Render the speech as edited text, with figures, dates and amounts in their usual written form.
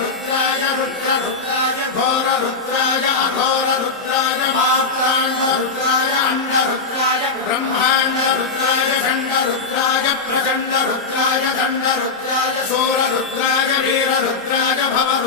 रुद्राय रुद्ररुद्राय घोररुद्राय अघोररुद्राय मात्राण्डरुद्राय अण्डरुद्राय ब्रह्माण्डरुद्राय खण्डरुद्राय प्रचण्डरुद्राय दण्डरुद्राय शूररुद्राय वीररुद्राय भव